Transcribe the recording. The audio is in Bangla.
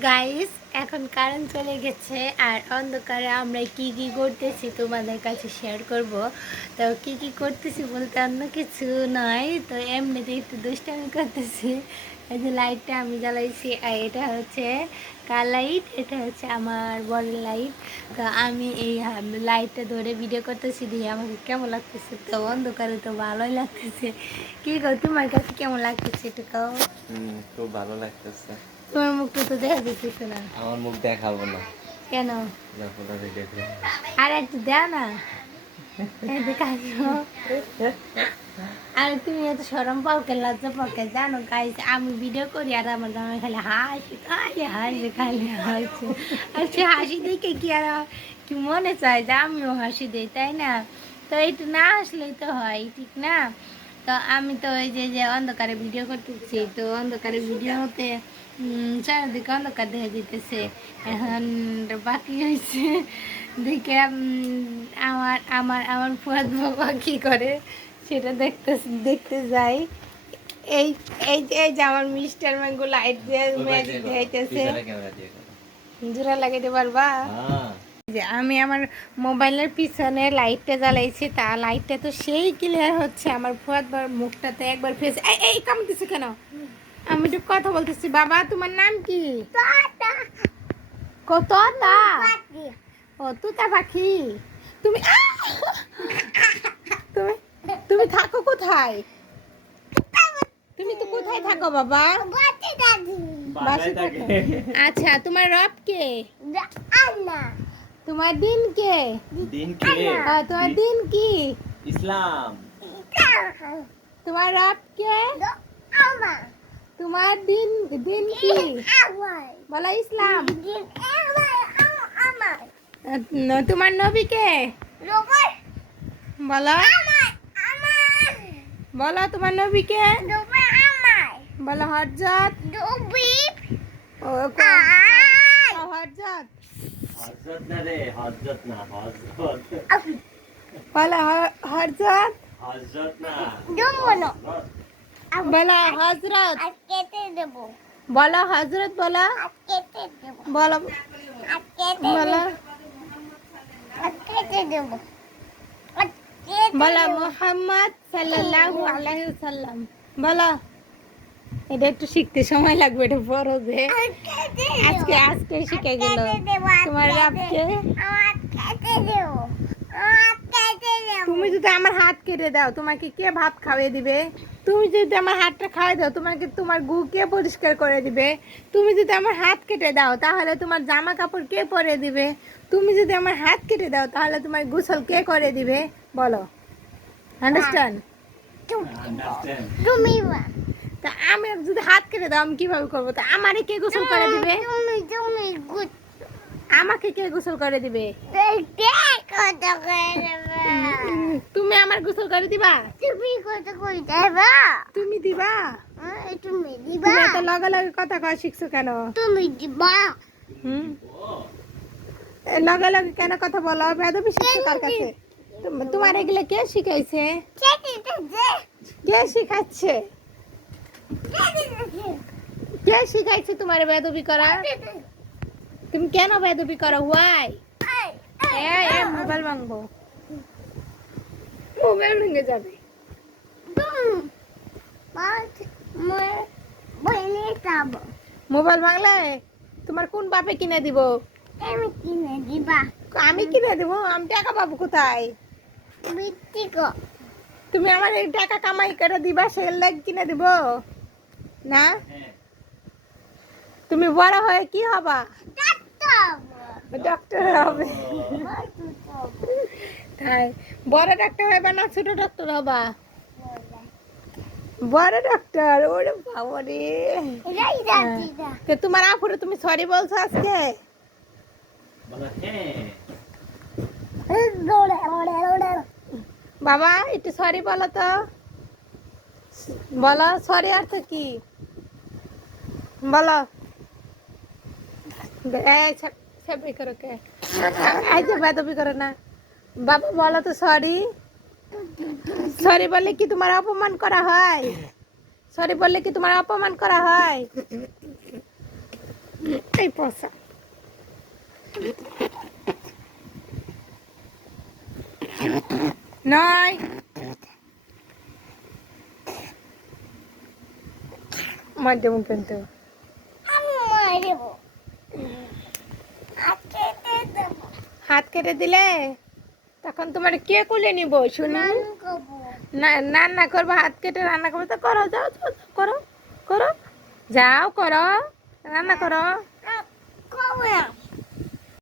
গাইস এখন কারেন্ট চলে গেছে আর অন্ধকারে আমরা কি কি করতেছি তোমাদের কাছে শেয়ার করব। তো কি কি করতেছি বলতে অন্য কিছু নয়, তো এমনিতে একটু দুষ্টামি করতেছি। এই যে লাইটটা আমি জ্বালাইছি আর এটা হচ্ছে কার লাইট, এটা হচ্ছে আমার বড়ের লাইট। তো আমি এই লাইটটা ধরে ভিডিও করতেছি, দিয়ে আমাকে কেমন লাগতেছে। তো অন্ধকারে তো ভালোই লাগতেছে। কি কর তোমার কাছে কেমন লাগতেছে একটু কাও। খুব ভালো লাগতেছে। তোমার মুখটা তো দেখা যেতেছে না। আমার মুখ দেখাবো না। কেন? আর একটু দেও না। আর তুমি এত সরম পাওকে লজ্জা পাওকে জানো গাইস, আমি ভিডিও করি আর আমার জামাই খালি হাসি খালি হাসি খালি হাসি। আর সে হাসি দেখে কি আর কি মনে চায় যে আমিও হাসি দিই, তাই না? তো একটু না হাসলেই তো হয়, ঠিক না? তো আমি তো ওই যে যে অন্ধকারে ভিডিও করতেছি, তো অন্ধকারে ভিডিও হতে চারিদিকে অন্ধকার দেখা দিতেছে। এখন বাকি হয়েছে দেখে আমার আমার আমার ফুয়াদ বাবা কি করে সেটা দেখতে যাই। এই এই যে আমার মিস্টার ম্যাঙ্গো লাইট দিয়ে ম্যাজিক দেখাইতেছে। জোড়া লাগাইতে পারবা? যে আমি আমার মোবাইলের পিছনে লাইটটা জ্বালাইছি, তা লাইটটা তো সেই ক্লিয়ার হচ্ছে। আমার ফুয়াদ বাবার মুখটাতে একবার ফেস এই এই কাম দিছে কেন? আমি তো কথা বলতেছি। বাবা তোমার নাম কি? কত তা? ও তুতা পাখি। তুমি তুমি তুমি থাকো কোথায়? তুমি তো কোথায় থাকো বাবা? বাসায় থাকো। আচ্ছা তোমার রব কে? তোমার দিন কে? তোমার দিন কি? ইসলাম। তোমার রব কে? তোমার দিন দিন কি? বলো ইসলাম। তোমার নবী কে? বলো বলো তোমার নবী কে? বলো হযরত। হযরত হযরত না রে, হযরত না, হযরত। বলো হযরত। হযরত না। বলো হযরত। বলো হযরত। বলো বলো বলো বলো মুহাম্মদ সাল্লাল্লাহু আলাইহি ওয়াসাল্লাম। বলো। এটা একটু শিখতে সময় লাগবে, এটা বড় যে আজকে আজকে শিখে গেল। তোমার রবকে? তুমি যদি আমার হাত কেটে দাও তোমাকে কে ভাত খাওয়িয়ে দিবে? তুমি যদি আমার হাতটা খাওয়াই দাও তোমাকে তোমার গু কে পরিষ্কার করে দিবে? তুমি যদি আমার হাত কেটে দাও তাহলে তোমার জামা কাপড় কে পরে দিবে? তুমি যদি আমার হাত কেটে দাও তাহলে তোমার গোসল কে করে দিবে? বলো। আন্ডারস্ট্যান্ড? তা আমি যদি হাত কেটে দাও আমি কিভাবে করবো? তা আমারে কে গোসল করে দিবে? আমাকে কে গোসল করে দিবে? তুমি আমার গোসল করে দিবা? তুমি দিবা? তুমি এত লগে লগে কথা কয় শিখছো কেন? লগে লগে কেন কথা বলো? বেদবি শিখছো কার কাছে? তোমার এগুলো কে শিখাইছে? কে শিখাচ্ছে? কে শিখাইছে তোমার বেদবি করা? তুমি কেন বেদবি করো? ওয়াই? মোবাইল ভাঙবো, মোবাইল ভেঙে যাবে। মোবাইল ভাঙলে তোমার কোন বাপে কিনে দিব? আমি কিনে দিব? আমি টাকা পাবো কোথায়? তুমি আমার এই টাকা কামাই করে দিবা সে লাগ কিনে দিব না? তুমি বড় হয়ে কি হবা? ডক্টর হবে। তাই বড় ডাক্তার হবা না ছোট ডাক্তার হবা? বড় ডাক্তার। ওরে বাবা রে। তো তোমার আপুরে তুমি সরি বলছো আজকে? বাবা একটু সরি বলো তো। বলো সরি অর্থ কি বলো। বেদবি করে না বাবা, বলো তো সরি। সরি বললে কি তোমার অপমান করা হয়? সরি বললে কি তোমার অপমান করা হয়? এই পচা নয় মার দেবো কিন্তু হাত কেটে দিলে তখন তোমার কে কুলে নিব শুনি না রান্না করবো হাত কেটে রান্না করবো তো করো যাও যাও যাও, করো করো যাও করো রান্না করো